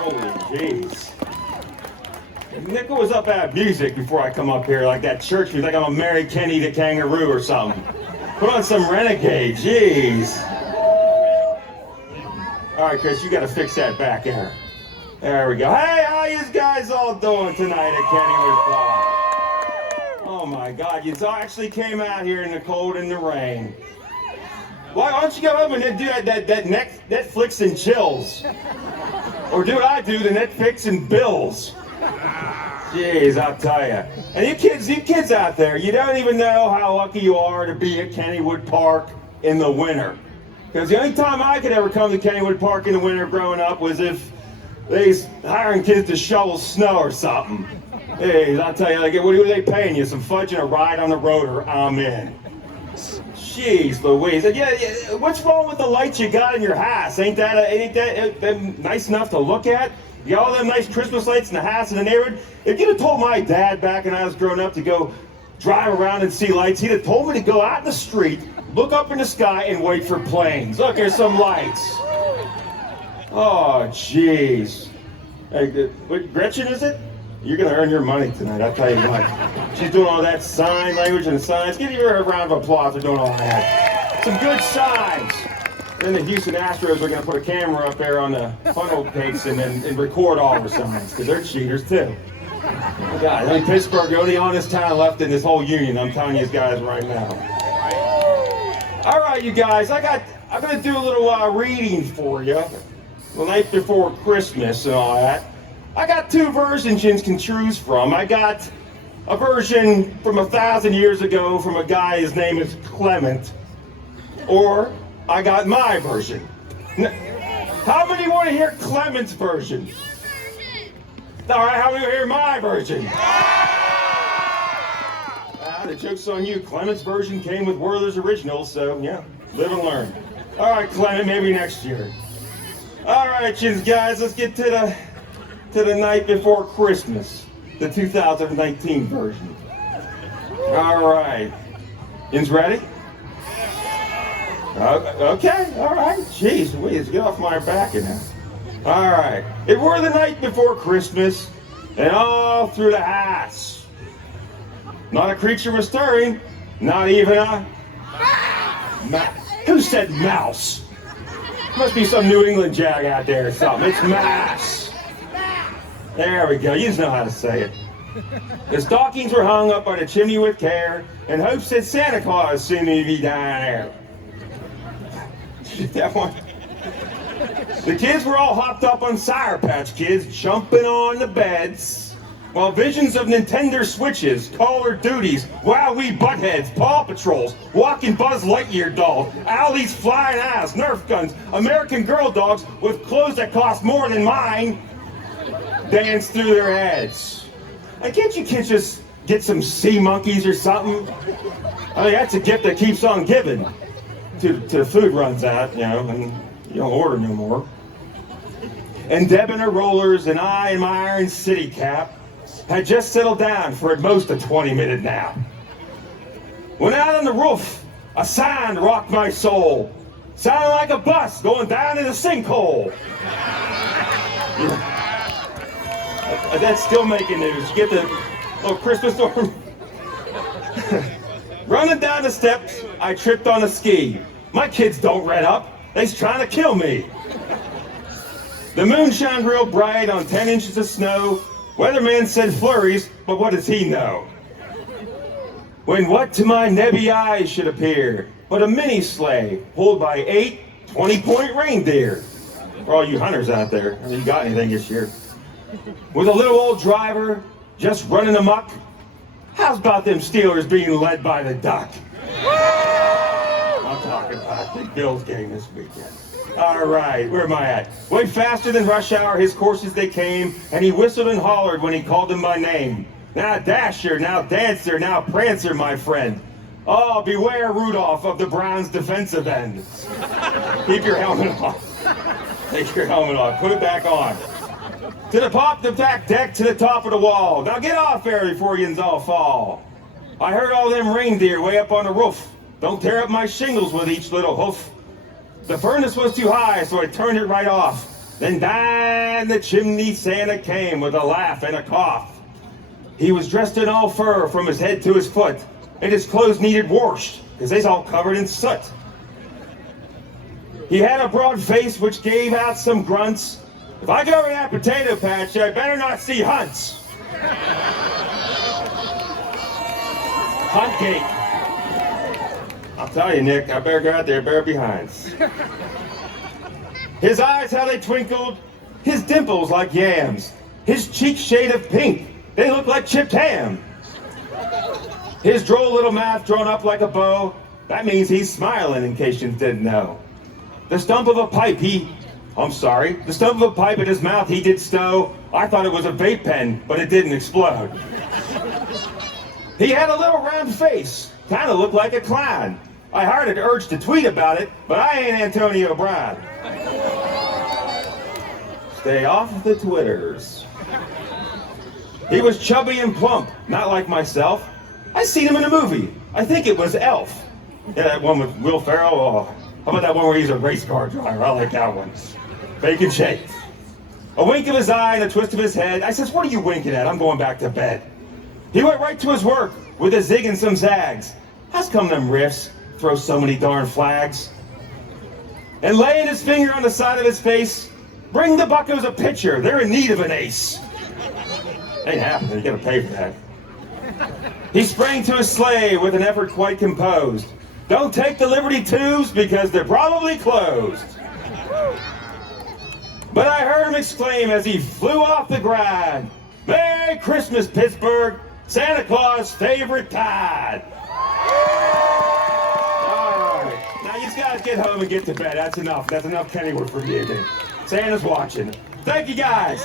Holy jeez. Nickel was up at music before I come up here, like that church music, like I'm a Mary Kenny the Kangaroo or something. Put on some Renegade, jeez. All right, Chris, you got to fix that back there. There we go. Hey, how you guys all doing tonight at Kennywood Park? Oh my God, you actually came out here in the cold and the rain. Why don't you go home and do that Netflix and chills? Or do what I do, the Netflix and bills. Jeez, I'll tell you. And you kids out there, you don't even know how lucky you are to be at Kennywood Park in the winter. Because the only time I could ever come to Kennywood Park in the winter growing up was if they hiring kids to shovel snow or something. Hey, I'll tell you, like, what are they paying you? Some fudge and a ride on the rotor, I'm in. Jeez Louise. Yeah, what's wrong with the lights you got in your house? Ain't that nice enough to look at? You got all them nice Christmas lights in the house in the neighborhood. If you'd have told my dad back when I was growing up to go drive around and see lights, he'd have told me to go out in the street, look up in the sky, and wait for planes. Look, there's some lights. Oh, jeez. Hey, what, Gretchen, is it? You're going to earn your money tonight, I'll tell you what. She's doing all that sign language and signs. Give her a round of applause for doing all that. Some good signs. Then the Houston Astros are going to put a camera up there on the funnel cakes and record all our signs, because they're cheaters too. Oh God, I mean, Pittsburgh, the only honest town left in this whole union, I'm telling you guys right now. All right, you guys, I'm going to do a little reading for you. The night before Christmas and all that. I got two versions you can choose from. I got a version from 1,000 years ago from a guy, his name is Clement. Or I got my version. How many want to hear Clement's version? All right, how many want to hear my version? The joke's on you. Clement's version came with Werther's original, so yeah, live and learn. All right, Clement, maybe next year. All right, guys, let's get to the night before Christmas, the 2019 version. All right, yinz ready? Okay, all right. Jeez, Louise, get off my back now. All right, it were the night before Christmas, and all through the house, not a creature was stirring, not even a who said mouse? Must be some New England jag out there or something. It's mouse. There we go. You just know how to say it. The stockings were hung up on the chimney with care, and hopes that Santa Claus soon to be down there. That one. The kids were all hopped up on Sour Patch Kids, jumping on the beds, while visions of Nintendo Switches, Call of Duties, Wowee Buttheads, Paw Patrols, walking Buzz Lightyear dolls, Owlie's flying ass, Nerf guns, American Girl dogs with clothes that cost more than mine dance through their heads. And can't you kids just get some sea monkeys or something? I mean, that's a gift that keeps on giving till the food runs out, you know, and you don't order no more. And Deb and her rollers and I in my Iron City cap had just settled down for at most a 20-minute nap. When out on the roof, a sign rocked my soul, sounding like a bus going down in a sinkhole. That's still making news. You get the little Christmas storm. Running down the steps, I tripped on a ski. My kids don't red up. They's trying to kill me. The moon shined real bright on 10 inches of snow. Weatherman said flurries, but what does he know? When what to my nebby eyes should appear but a mini sleigh pulled by 8 20-point reindeer. For all you hunters out there, have you got anything this year? With a little old driver just running amok. How's about them Steelers being led by the Duck? I'm talking about the Bills game this weekend. All right, where am I at? Way faster than rush hour, his courses they came, and he whistled and hollered when he called them by name. Now Dasher, now Dancer, now Prancer, my friend. Oh, beware, Rudolph, of the Browns' defensive end. Keep your helmet off. Take your helmet off. Put it back on. To the pop, the back deck, to the top of the wall. Now get off there before yinz all fall. I heard all them reindeer way up on the roof. Don't tear up my shingles with each little hoof. The furnace was too high, so I turned it right off. Then down the chimney Santa came with a laugh and a cough. He was dressed in all fur from his head to his foot, and his clothes needed washed, because they's all covered in soot. He had a broad face which gave out some grunts. If I go over that potato patch, I better not see hunts. Hunt gate. I'll tell you, Nick, I better go out there bare behinds. His eyes, how they twinkled, his dimples like yams, his cheeks shade of pink, they look like chipped ham. His droll little mouth drawn up like a bow, that means he's smiling in case you didn't know. The stump of a pipe the stump of a pipe in his mouth he did stow. I thought it was a vape pen, but it didn't explode. He had a little round face, kinda looked like a clown. I hardly urged to tweet about it, but I ain't Antonio Brown. Stay off the Twitters. He was chubby and plump, not like myself. I seen him in a movie. I think it was Elf. Yeah, that one with Will Ferrell. Oh, how about that one where he's a race car driver? I like that one. Bacon shake. A wink of his eye and a twist of his head. I says, what are you winking at? I'm going back to bed. He went right to his work with a zig and some zags. How's come them riffs throw so many darn flags? And laying his finger on the side of his face, bring the buckos a pitcher. They're in need of an ace. Ain't happening. You gotta pay for that. He sprang to his sleigh with an effort quite composed. Don't take the Liberty Tubes because they're probably closed. But I heard him exclaim as he flew off the ground, Merry Christmas, Pittsburgh, Santa Claus' favorite tide. All right, now you guys get home and get to bed. That's enough. That's enough Kennywood for the evening. Santa's watching. Thank you, guys.